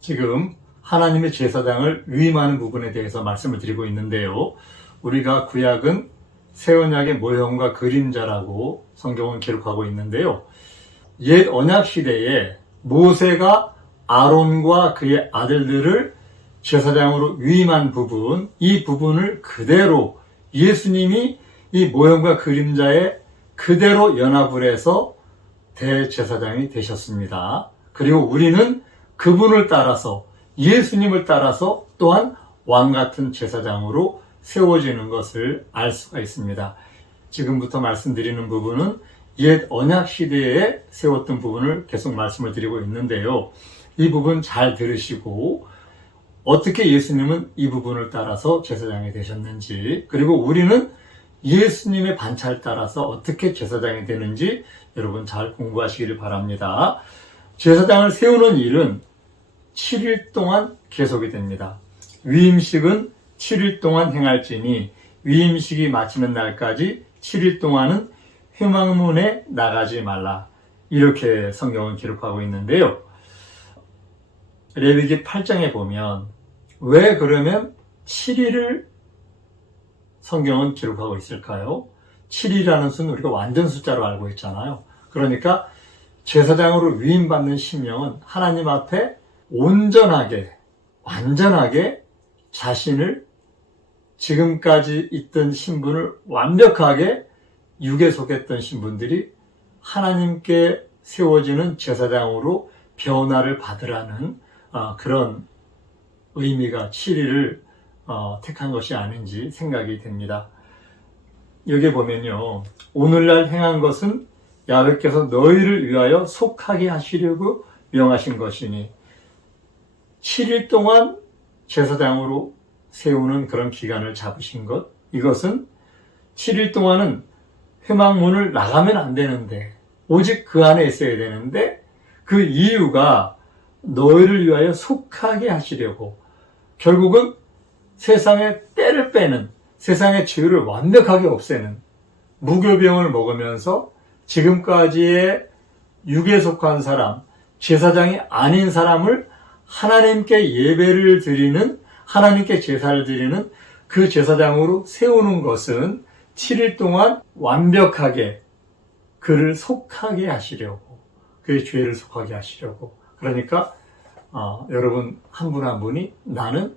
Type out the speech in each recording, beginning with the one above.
지금 하나님의 제사장을 위임하는 부분에 대해서 말씀을 드리고 있는데요. 우리가 구약은 새 언약의 모형과 그림자라고 성경은 기록하고 있는데요. 옛 언약 시대에 모세가 아론과 그의 아들들을 제사장으로 위임한 부분, 이 부분을 그대로 예수님이 이 모형과 그림자에 그대로 연합을 해서 대제사장이 되셨습니다. 그리고 우리는 그분을 따라서, 예수님을 따라서 또한 왕같은 제사장으로 세워지는 것을 알 수가 있습니다. 지금부터 말씀드리는 부분은 옛 언약 시대에 세웠던 부분을 계속 말씀을 드리고 있는데요. 이 부분 잘 들으시고 어떻게 예수님은 이 부분을 따라서 제사장이 되셨는지, 그리고 우리는 예수님의 반차를 따라서 어떻게 제사장이 되는지 여러분 잘 공부하시기를 바랍니다. 제사장을 세우는 일은 7일 동안 계속이 됩니다. 위임식은 7일 동안 행할지니 위임식이 마치는 날까지 7일 동안은 회막문에 나가지 말라. 이렇게 성경은 기록하고 있는데요. 레위기 8장에 보면 왜 그러면 7일을 성경은 기록하고 있을까요? 7이라는 수는 우리가 완전 숫자로 알고 있잖아요. 그러니까 제사장으로 위임받는 신령은 하나님 앞에 온전하게, 완전하게 자신을 지금까지 있던 신분을 완벽하게 육에 속했던 신분들이 하나님께 세워지는 제사장으로 변화를 받으라는 그런 의미가 7일을 택한 것이 아닌지 생각이 됩니다. 여기 보면요, 오늘날 행한 것은 야훼께서 너희를 위하여 속하게 하시려고 명하신 것이니 7일 동안 제사장으로 세우는 그런 기간을 잡으신 것, 이것은 7일 동안은 회막문을 나가면 안 되는데 오직 그 안에 있어야 되는데 그 이유가 너희를 위하여 속하게 하시려고, 결국은 세상의 때를 빼는, 세상의 죄를 완벽하게 없애는, 무교병을 먹으면서 지금까지의 육에 속한 사람, 제사장이 아닌 사람을 하나님께 예배를 드리는, 하나님께 제사를 드리는 그 제사장으로 세우는 것은 7일 동안 완벽하게 그를 속하게 하시려고, 그의 죄를 속하게 하시려고. 그러니까 여러분 한 분 한 분이 나는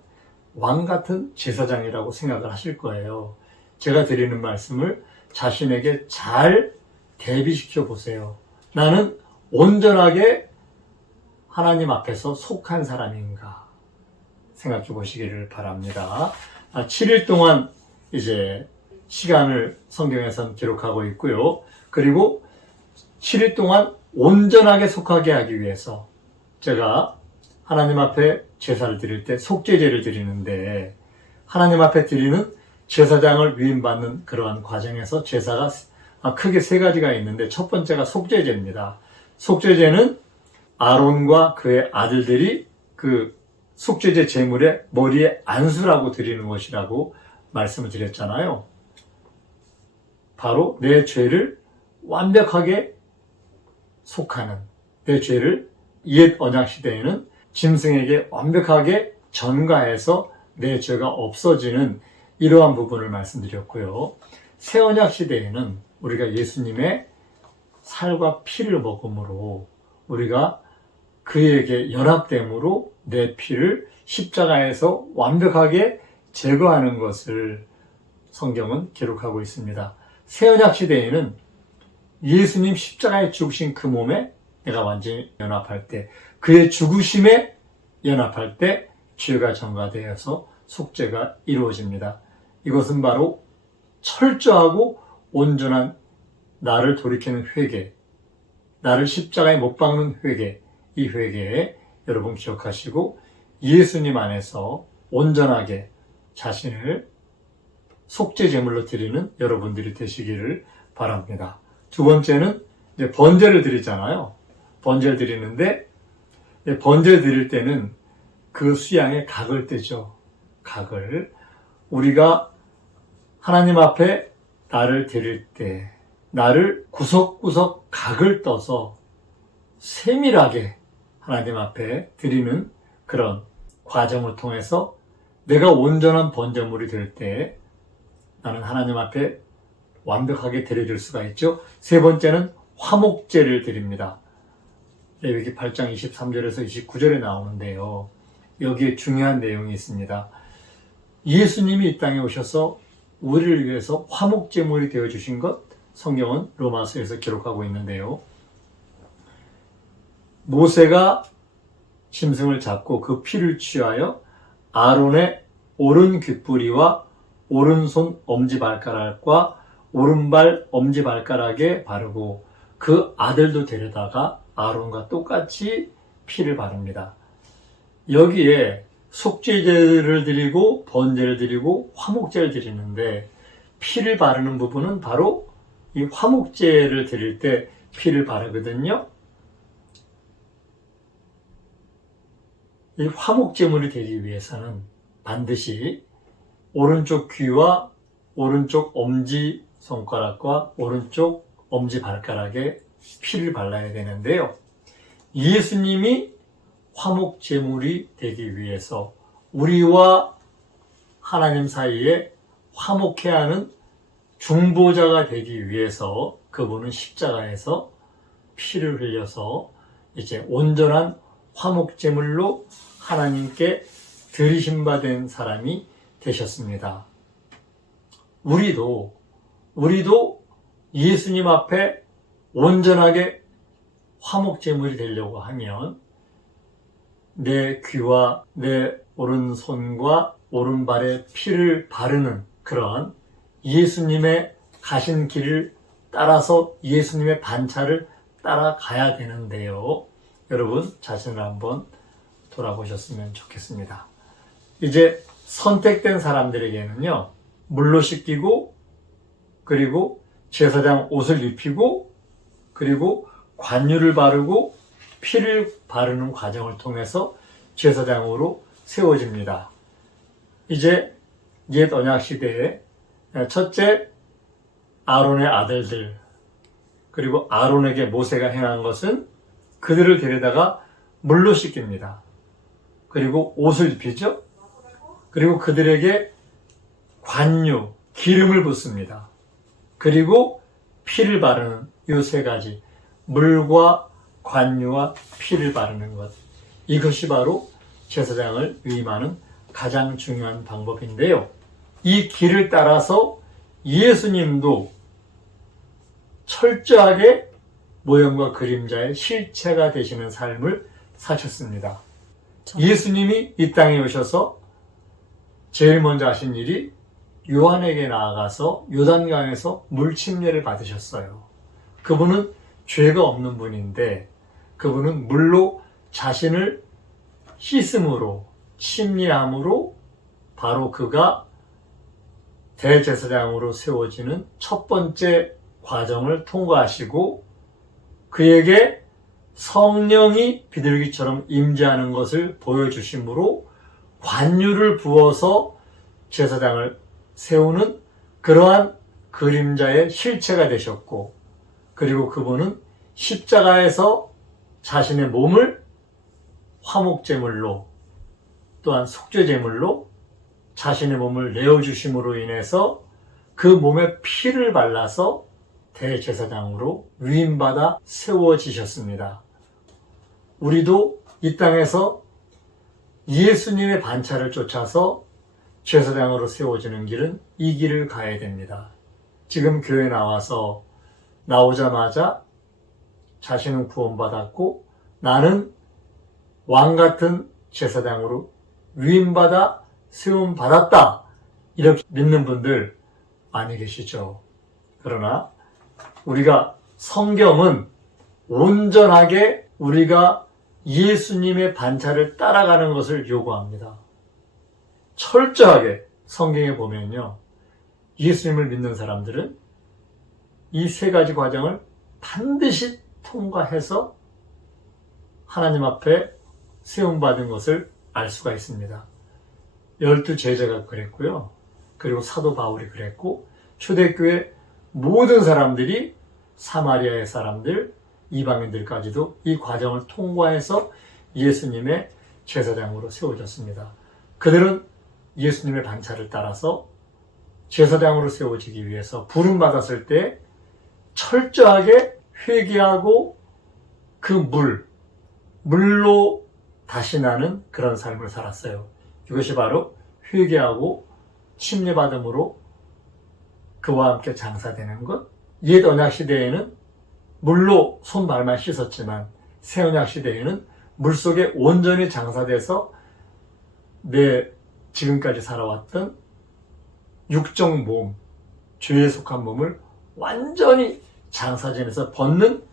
왕 같은 제사장이라고 생각을 하실 거예요. 제가 드리는 말씀을 자신에게 잘 대비시켜 보세요. 나는 온전하게 하나님 앞에서 속한 사람인가 생각해 보시기를 바랍니다. 7일 동안 이제 시간을 성경에서는 기록하고 있고요. 그리고 7일 동안 온전하게 속하게 하기 위해서 제가 하나님 앞에 제사를 드릴 때 속죄제를 드리는데, 하나님 앞에 드리는 제사장을 위임받는 그러한 과정에서 제사가 크게 세 가지가 있는데, 첫 번째가 속죄제입니다. 속죄제는 아론과 그의 아들들이 그 속죄제 제물의 머리에 안수라고 드리는 것이라고 말씀을 드렸잖아요. 바로 내 죄를 완벽하게 속하는, 내 죄를 옛 언약 시대에는 짐승에게 완벽하게 전가해서 내 죄가 없어지는 이러한 부분을 말씀드렸고요. 새 언약 시대에는 우리가 예수님의 살과 피를 먹음으로, 우리가 그에게 연합됨으로 내 피를 십자가에서 완벽하게 제거하는 것을 성경은 기록하고 있습니다. 새 언약 시대에는 예수님 십자가에 죽으신 그 몸에 내가 완전히 연합할 때, 그의 죽으심에 연합할 때 죄가 전가되어서 속죄가 이루어집니다. 이것은 바로 철저하고 온전한 나를 돌이키는 회개, 나를 십자가에 못 박는 회개, 이 회개에 여러분 기억하시고 예수님 안에서 온전하게 자신을 속죄 제물로 드리는 여러분들이 되시기를 바랍니다. 두 번째는 이제 번제를 드리잖아요. 번제를 드리는데, 번제를 드릴 때는 그 수양의 각을 떼죠. 각을. 우리가 하나님 앞에 나를 드릴 때 나를 구석구석 각을 떠서 세밀하게 하나님 앞에 드리는 그런 과정을 통해서 내가 온전한 번제물이 될 때 나는 하나님 앞에 완벽하게 드려질 수가 있죠. 세 번째는 화목제를 드립니다. 레위기 8장 23절에서 29절에 나오는데요. 여기에 중요한 내용이 있습니다. 예수님이 이 땅에 오셔서 우리를 위해서 화목제물이 되어주신 것, 성경은 로마서에서 기록하고 있는데요. 모세가 짐승을 잡고 그 피를 취하여 아론의 오른 귓부리와 오른손 엄지발가락과 오른발 엄지발가락에 바르고 그 아들도 데려다가 아론과 똑같이 피를 바릅니다. 여기에 속죄제를 드리고 번제를 드리고 화목제를 드리는데 피를 바르는 부분은 바로 이 화목제를 드릴 때 피를 바르거든요. 이 화목제물이 되기 위해서는 반드시 오른쪽 귀와 오른쪽 엄지손가락과 오른쪽 엄지발가락에 피를 발라야 되는데요. 예수님이 화목제물이 되기 위해서 우리와 하나님 사이에 화목해야 하는 중보자가 되기 위해서 그분은 십자가에서 피를 흘려서 이제 온전한 화목제물로 하나님께 드리심 받은 사람이 되셨습니다. 우리도 예수님 앞에 온전하게 화목제물이 되려고 하면 내 귀와 내 오른손과 오른발에 피를 바르는 그런 예수님의 가신 길을 따라서 예수님의 반차를 따라가야 되는데요. 여러분 자신을 한번 돌아보셨으면 좋겠습니다. 이제 선택된 사람들에게는요, 물로 씻기고 그리고 제사장 옷을 입히고 그리고 관유를 바르고 피를 바르는 과정을 통해서 제사장으로 세워집니다. 이제 옛 언약 시대에 첫째 아론의 아들들 그리고 아론에게 모세가 행한 것은 그들을 데려다가 물로 씻깁니다. 그리고 옷을 입히죠. 그리고 그들에게 관유, 기름을 붓습니다. 그리고 피를 바르는 이 세 가지, 물과 관유와 피를 바르는 것, 이것이 바로 제사장을 위임하는 가장 중요한 방법인데요. 이 길을 따라서 예수님도 철저하게 모형과 그림자의 실체가 되시는 삶을 사셨습니다. 예수님이 이 땅에 오셔서 제일 먼저 하신 일이 요한에게 나아가서 요단강에서 물침례를 받으셨어요. 그분은 죄가 없는 분인데 그분은 물로 자신을 씻음으로 침례함으로 바로 그가 대제사장으로 세워지는 첫 번째 과정을 통과하시고 그에게 성령이 비둘기처럼 임재하는 것을 보여주심으로 관유를 부어서 제사장을 세우는 그러한 그림자의 실체가 되셨고, 그리고 그분은 십자가에서 자신의 몸을 화목제물로 또한 속죄제물로 자신의 몸을 내어주심으로 인해서 그 몸에 피를 발라서 대제사장으로 위임받아 세워지셨습니다. 우리도 이 땅에서 예수님의 반차를 쫓아서 제사장으로 세워지는 길은 이 길을 가야 됩니다. 지금 교회 나오자마자 자신은 구원받았고 나는 왕같은 제사장으로 위임받아 세움받았다, 이렇게 믿는 분들 많이 계시죠. 그러나 우리가 성경은 온전하게 우리가 예수님의 반차를 따라가는 것을 요구합니다. 철저하게 성경에 보면요, 예수님을 믿는 사람들은 이 세 가지 과정을 반드시 통과해서 하나님 앞에 세움받은 것을 알 수가 있습니다. 12 제자가 그랬고요. 그리고 사도 바울이 그랬고, 초대교회 모든 사람들이, 사마리아의 사람들, 이방인들까지도 이 과정을 통과해서 예수님의 제사장으로 세워졌습니다. 그들은 예수님의 반차를 따라서 제사장으로 세워지기 위해서 부름받았을 때 철저하게 회개하고 그 물로 다시 나는 그런 삶을 살았어요. 이것이 바로 회개하고 침례받음으로 그와 함께 장사되는 것. 옛 언약 시대에는 물로 손발만 씻었지만 새 언약 시대에는 물속에 온전히 장사돼서 내 지금까지 살아왔던 육적 몸, 죄에 속한 몸을 완전히 장사진에서 벗는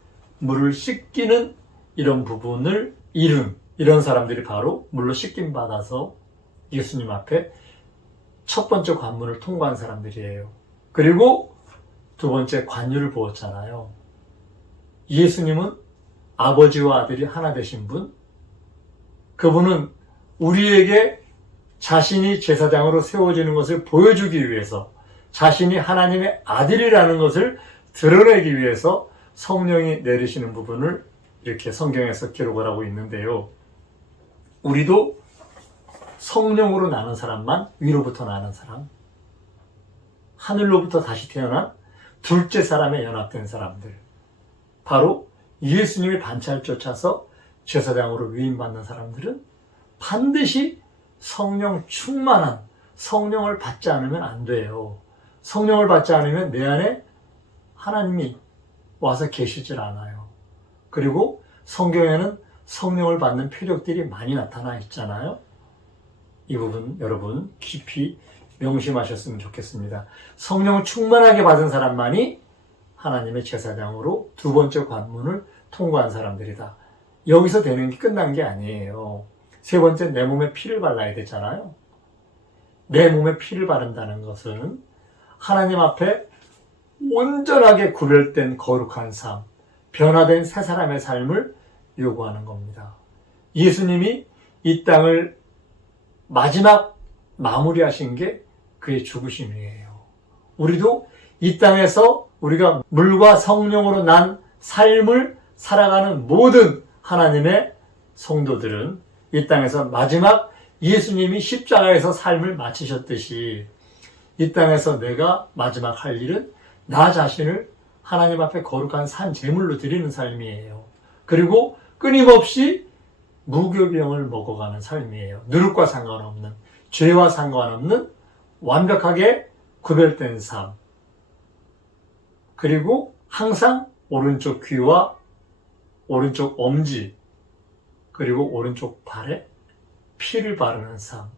물을 씻기는 이런 부분을 이룬 이런 사람들이 바로 물로 씻김 받아서 예수님 앞에 첫 번째 관문을 통과한 사람들이에요. 그리고 두 번째 관유를 보았잖아요. 예수님은 아버지와 아들이 하나 되신 분, 그분은 우리에게 자신이 제사장으로 세워지는 것을 보여주기 위해서 자신이 하나님의 아들이라는 것을 드러내기 위해서 성령이 내리시는 부분을 이렇게 성경에서 기록을 하고 있는데요. 우리도 성령으로 나는 사람만 위로부터 나는 사람, 하늘로부터 다시 태어난 둘째 사람에 연합된 사람들, 바로 예수님의 반차를 쫓아서 제사장으로 위임받는 사람들은 반드시 성령 충만한 성령을 받지 않으면 안 돼요. 성령을 받지 않으면 내 안에 하나님이 와서 계시질 않아요. 그리고 성경에는 성령을 받는 표적들이 많이 나타나 있잖아요. 이 부분 여러분 깊이 명심하셨으면 좋겠습니다. 성령을 충만하게 받은 사람만이 하나님의 제사장으로 두 번째 관문을 통과한 사람들이다. 여기서 되는 게 끝난 게 아니에요. 세 번째, 내 몸에 피를 발라야 되잖아요. 내 몸에 피를 바른다는 것은 하나님 앞에 온전하게 구별된 거룩한 삶, 변화된 새 사람의 삶을 요구하는 겁니다. 예수님이 이 땅을 마지막 마무리하신 게 그의 죽으심이에요. 우리도 이 땅에서 우리가 물과 성령으로 난 삶을 살아가는 모든 하나님의 성도들은 이 땅에서 마지막 예수님이 십자가에서 삶을 마치셨듯이 이 땅에서 내가 마지막 할 일은 나 자신을 하나님 앞에 거룩한 산 제물로 드리는 삶이에요. 그리고 끊임없이 무교병을 먹어가는 삶이에요. 누룩과 상관없는, 죄와 상관없는 완벽하게 구별된 삶. 그리고 항상 오른쪽 귀와 오른쪽 엄지 그리고 오른쪽 발에 피를 바르는 삶.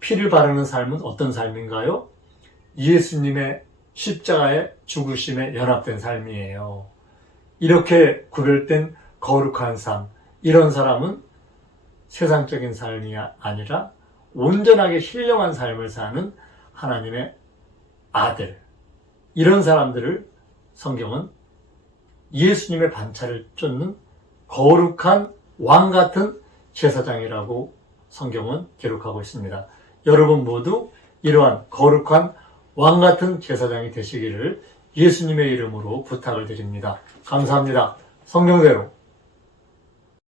피를 바르는 삶은 어떤 삶인가요? 예수님의 십자가의 죽으심에 연합된 삶이에요. 이렇게 구별된 거룩한 삶, 이런 사람은 세상적인 삶이 아니라 온전하게 신령한 삶을 사는 하나님의 아들, 이런 사람들을 성경은 예수님의 반차를 쫓는 거룩한 왕 같은 제사장이라고 성경은 기록하고 있습니다. 여러분 모두 이러한 거룩한 왕 같은 제사장이 되시기를 예수님의 이름으로 부탁을 드립니다. 감사합니다. 성경대로